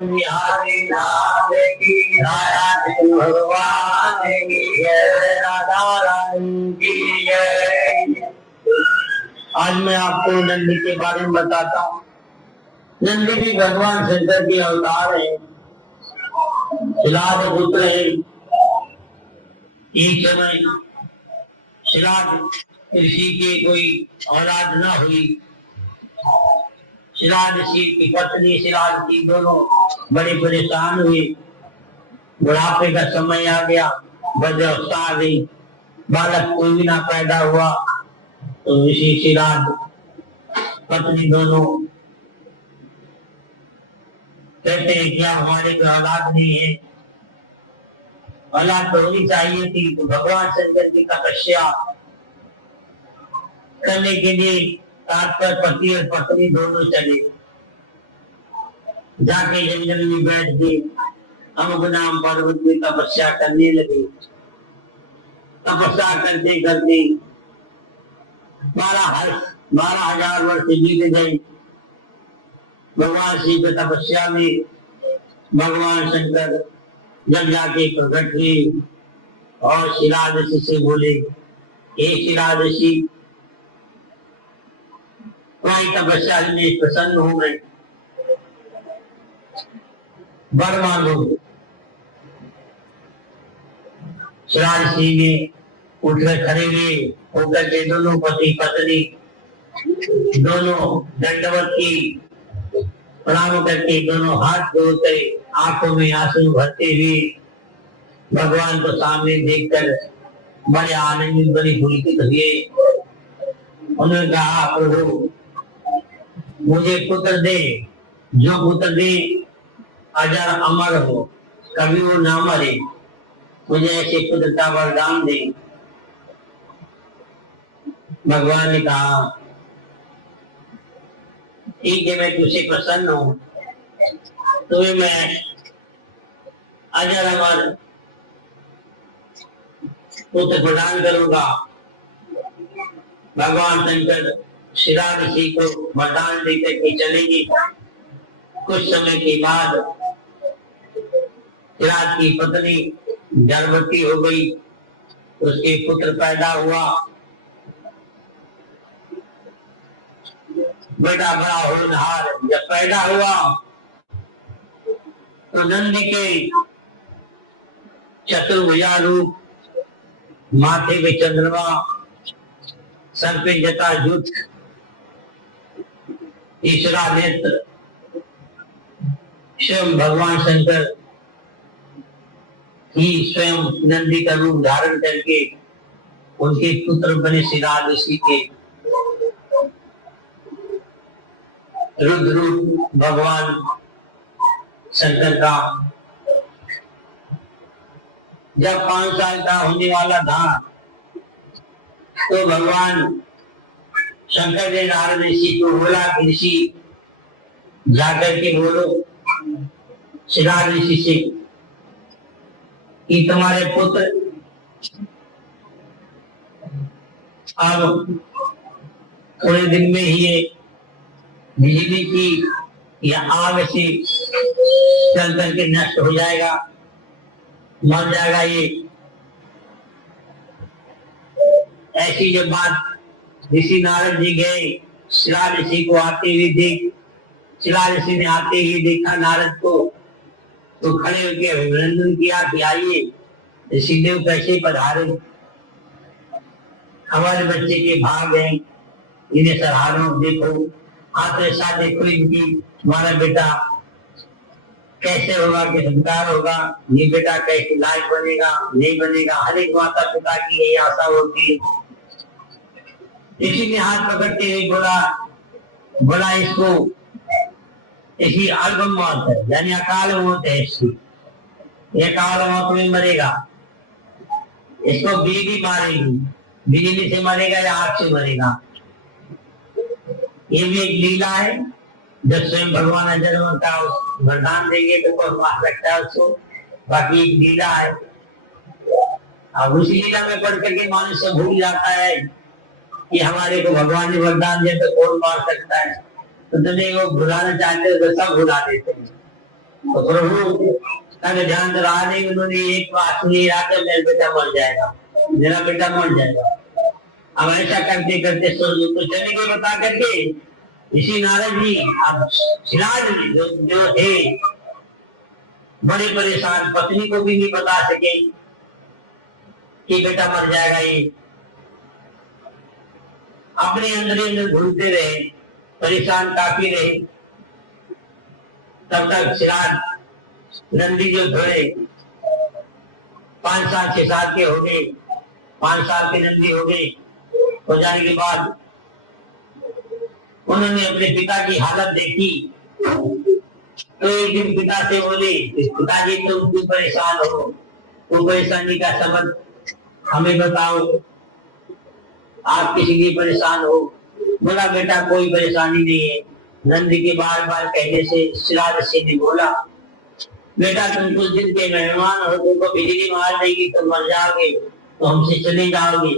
बिहारी लाल की राधा भगवान की जय, राधा रानी की जय। आज मैं आपको नंदी के बारे में बताता हूँ। नंदी भी भगवान शंकर के अवतार है, शिलाद पुत्र है। एक समय शिलाद ऋषि के कोई औलाद न हुई। शिलाद ऋषि की पत्नी शिलाद की दोनों बड़े परेशान हुए। बुढ़ापे का समय आ गया, वृद्धावस्था आ गई, बालक कोई भी ना पैदा हुआ। तो ऋषि शिलाद पत्नी दोनों कहते हैं क्या हमारे को औलाद नहीं है, औलाद तो होनी चाहिए थी। तो भगवान शंकर की तपस्या करने के लिए रात पर पति और पत्नी दोनों चले, जाके जंगल में बैठ गए, अमुक नाम पर्वत में तपस्या करने लगे। तपस्या करते करते 12,000 वर्ष बीत गए। भगवान शिव की तपस्या में भगवान शंकर जब जाके प्रकट हुए और शिलाद ऋषि से बोले, हे शिलाद ऋषि, तुम्हारी तपस्या में प्रसन्न हो गए, वर मांगो। शिलाद ऋषि ने उठकर खड़े हुए होकर के दोनों पति पत्नी दोनों दंडवत की प्रणाम करके दोनों हाथ जोड़कर आंखों में आंसू भरते हुए भगवान को सामने देखकर बड़े आनंदित बड़े पुलकित हुए। उन्होंने कहा, प्रभु मुझे पुत्र दे, जो पुत्र दे अजर अमर हो, कभी वो ना मरे, मुझे ऐसे पुत्र का वरदान दे। भगवान ने कहा, ठीक है, मैं तुझसे प्रसन्न हूं, तुम्हें मैं अजर अमर पुत्र प्रदान करूंगा। भगवान शंकर शिलाद ऋषि को वरदान देकर के चलेंगे। कुछ समय के बाद शिलाद की पत्नी गर्भवती हो गई, उसके पुत्र पैदा हुआ। बेटा बड़ा होनहार जब पैदा हुआ तो नंदी के चतुर्भुजा रूप, माथे पे चंद्रमा, सर पे जटाजूट, तीसरा नेत्र, स्वयं भगवान शंकर ही स्वयं नंदी का रूप धारण करके उनके पुत्र बने शिलाद ऋषि के। रुद्र रूप भगवान शंकर का जब 5 साल का होने वाला था तो भगवान शंकर ने नारद ऋषि को बोला कि ऋषि जाकर के बोलो शिलाद ऋषि से कि तुम्हारे पुत्र अब थोड़े दिन में ही ये बिजली की या आग से चल करके नष्ट हो जाएगा, मर जाएगा ये। ऐसी जब बात ऋषि नारद जी गए, शिलाद ऋषि को आते हुए देख, शिलाद ऋषि ने आते हुए देखा नारद को तो खड़े होकर अभिनंदन किया कि आइए ऋषिदेव कैसे पधारे, हमारे बच्चे के भाग हैं, इन्हें सराहना देखो, हाथ ऐसा देखो इनकी, हमारा बेटा कैसे होगा, कि संस्कार होगा, ये बेटा कैसे लायक बनेगा नहीं बनेगा। हर एक माता पिता की यही आशा होती है। ऋषि ने हाथ पकड़ते हुए बोला इसको, इसी अल्पम मौत है, यानी अकाल मौत है इसकी, ये अकाल मौत में मरेगा, इसको बिजली मारेगी, बिजली से मरेगा या आग से मरेगा। ये भी एक लीला है, जब स्वयं भगवान जन्म का वरदान देंगे तो कोई मार सकता है उसको, बाकी एक लीला है। अब उस लीला में पढ़ करके मनुष्य भूल जाता है कि हमारे को भगवान ने वरदान दिया तो कौन मार सकता है। तो तुम्हें वो भुलाना चाहते हो तो सब भुला देते हैं। तो प्रभु का ध्यान रहा नहीं, उन्होंने एक बात नहीं रहा कि मेरा बेटा मर जाएगा, मेरा बेटा मर जाएगा। अब ऐसा करते करते तो चले गए बता करके ऋषि नारद जी। अब सिराज जो थे बड़े परेशान, पत्नी को भी नहीं बता सके कि बेटा मर जाएगा। ये अपने अंदर घूमते रहे, परेशान काफी रहे। तब तक सिराज नंदी जो थोड़े 5 साल 6 साल के हो गए, 5 साल के नंदी हो गए। हो जाने के बाद उन्होंने अपने पिता की हालत देखी, तो एक दिन पिता से बोले, पिताजी तुम क्यों परेशान हो, तो परेशानी का सबब हमें बताओ, आप किसी लिए परेशान हो। बोला बेटा कोई परेशानी नहीं है। नंदी के बार बार कहने से सिराज सिंह ने बोला, बेटा तुम कुछ दिन के मेहमान हो, तुमको बिजली मार देगी तो मर जाओगे, तो हमसे चले जाओगे।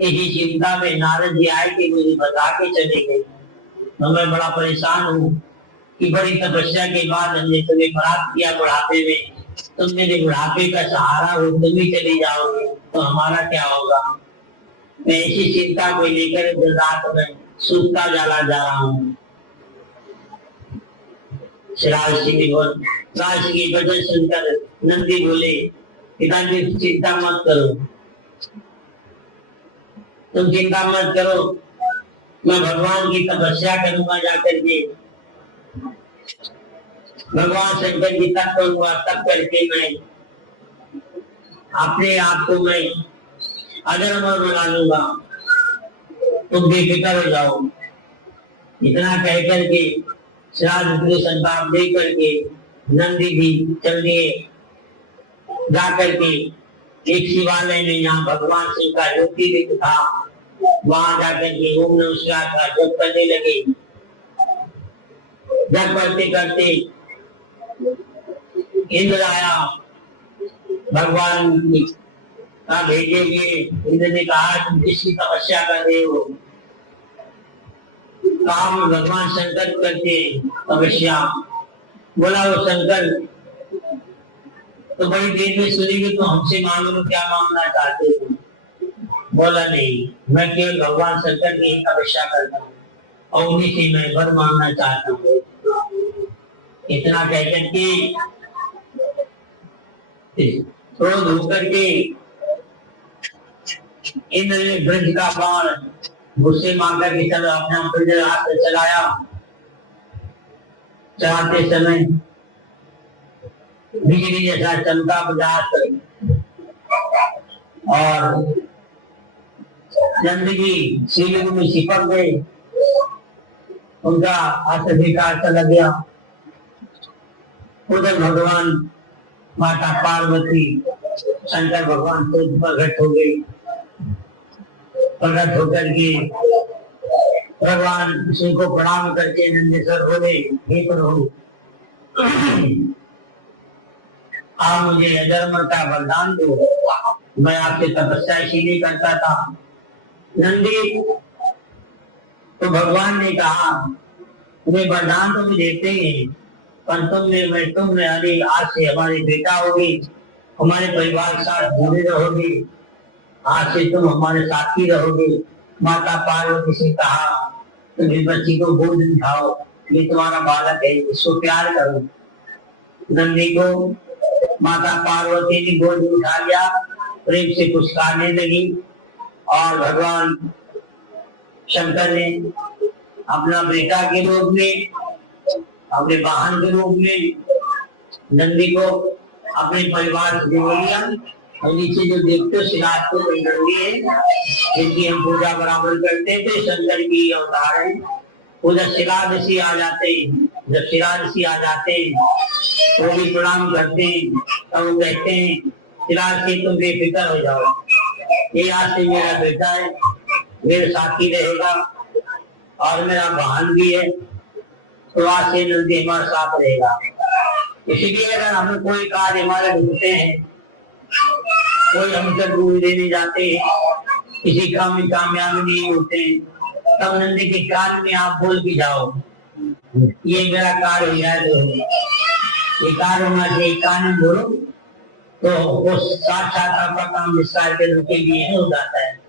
इसी चिंता में नारद जी आए कि मुझे बता के चले गए। तो मैं बड़ा परेशान हूँ कि बड़ी तपस्या के बाद हमने तुम्हें प्राप्त किया बुढ़ापे में, तुम मेरे बुढ़ापे का सहारा हो, तुम ही चली जाओगे तो हमारा क्या होगा। मैं इसी चिंता को लेकर दिन रात में सूखता जाला जा रहा हूँ। सिराज सिंह वचन सुनकर नंदी बोले, पिताजी चिंता मत करो, तुम चिंता मत करो, मैं भगवान की तपस्या करूंगा जाकर के, भगवान शंकर की तप करूंगा, तब करके मैं अपने आप को मैं अजर बना लूंगा, तुम बेफिक्र हो जाओ। इतना कह करके श्राद्ध संताप दे करके नंदी भी चल दिए। जा करके एक शिवालय में यहाँ भगवान शिव का ज्योतिर्लिंग था, वहां जाकर के ओम नमः शिवाय का जप करने लगे। जप करते करते इंद्र आया, भगवान का भेजे हुए। इंद्र ने कहा तुम किसकी तपस्या कर रहे हो। काम भगवान शंकर करते तपस्या। बोला वो शंकर तो बड़ी देर में सुनेंगे, तो हमसे मांग लो क्या मांगना चाहते हो। बोला नहीं, मैं केवल भगवान शंकर की तपस्या करता हूँ और उन्हीं से मैं वर मांगना चाहता हूँ। इतना कहकर के क्रोध होकर के इंद्र ने ब्रज का बाण गुस्से मार करके चलो अपना ब्रज हाथ से चलाया। चलाते समय बिजली जैसा चमका बजात और नंदगी शिवलिंग में चिपक गए, उनका हाथ बेकार चला गया। उधर भगवान माता पार्वती शंकर भगवान खुद प्रकट हो गई। प्रकट होकर के भगवान शिव को प्रणाम करके नंदेश्वर बोले, हे प्रभु आप मुझे अजन्म का वरदान दो, मैं आपसे तपस्या इसीलिए करता था। नंदी तो भगवान ने कहा तुम्हें वरदान तो देते हैं, पर तुमने अरे आज से हमारे बेटा होगी, हमारे परिवार के साथ जुड़े रहोगे, आज से तुम हमारे साथ ही रहोगे। माता पार्वती से कहा तुम इस बच्ची को गोद उठाओ, ये तुम्हारा बालक है, इसको प्यार करो। नंदी को माता पार्वती ने गोद उठा लिया, प्रेम से पुचकारने लगी और भगवान शंकर ने अपना बेटा के रूप में, अपने वाहन के रूप में नंदी को अपने परिवार से जोड़ लिया। और नीचे जो देखते हो सिराज को कोई नंदी है जिनकी हम पूजा बराबर करते थे, शंकर की अवतार है। उधर सिराज ऋषि आ जाते हैं, जब सिराज ऋषि आ जाते हैं वो भी प्रणाम करते हैं। तब वो कहते हैं सिराज से तुम बेफिक्र हो जाओ, ये आज से मेरा बेटा है, मेरे साथी रहेगा और मेरा वाहन भी है, तो आज से नंदी हमारे साथ रहेगा। इसलिए अगर हमें कोई कार्य हमारे ढूंढते हैं, कोई हमसे दूर लेने जाते हैं, किसी काम में कामयाब नहीं होते, तब नंदी के कान में आप बोल के जाओ ये मेरा कार्य याद है, विकार होना चाहिए, कान बोलो तो वो साक्षात आपका काम विस्तार के रूप के लिए हो जाता है।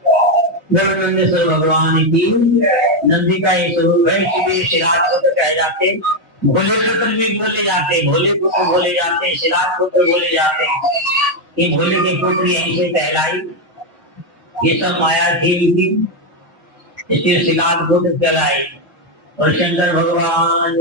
नंदेश्वर भगवान की नंदी का ये स्वरूप है, इसलिए शिलाद पुत्र कहे जाते, भोले पुत्र भी बोले जाते, भोले पुत्र बोले जाते, शिलाद पुत्र बोले जाते। ये भोले की पुत्र यहीं से कहलाई, ये सब माया थी इनकी, इसलिए शिलाद पुत्र कहलाई। और शंकर भगवान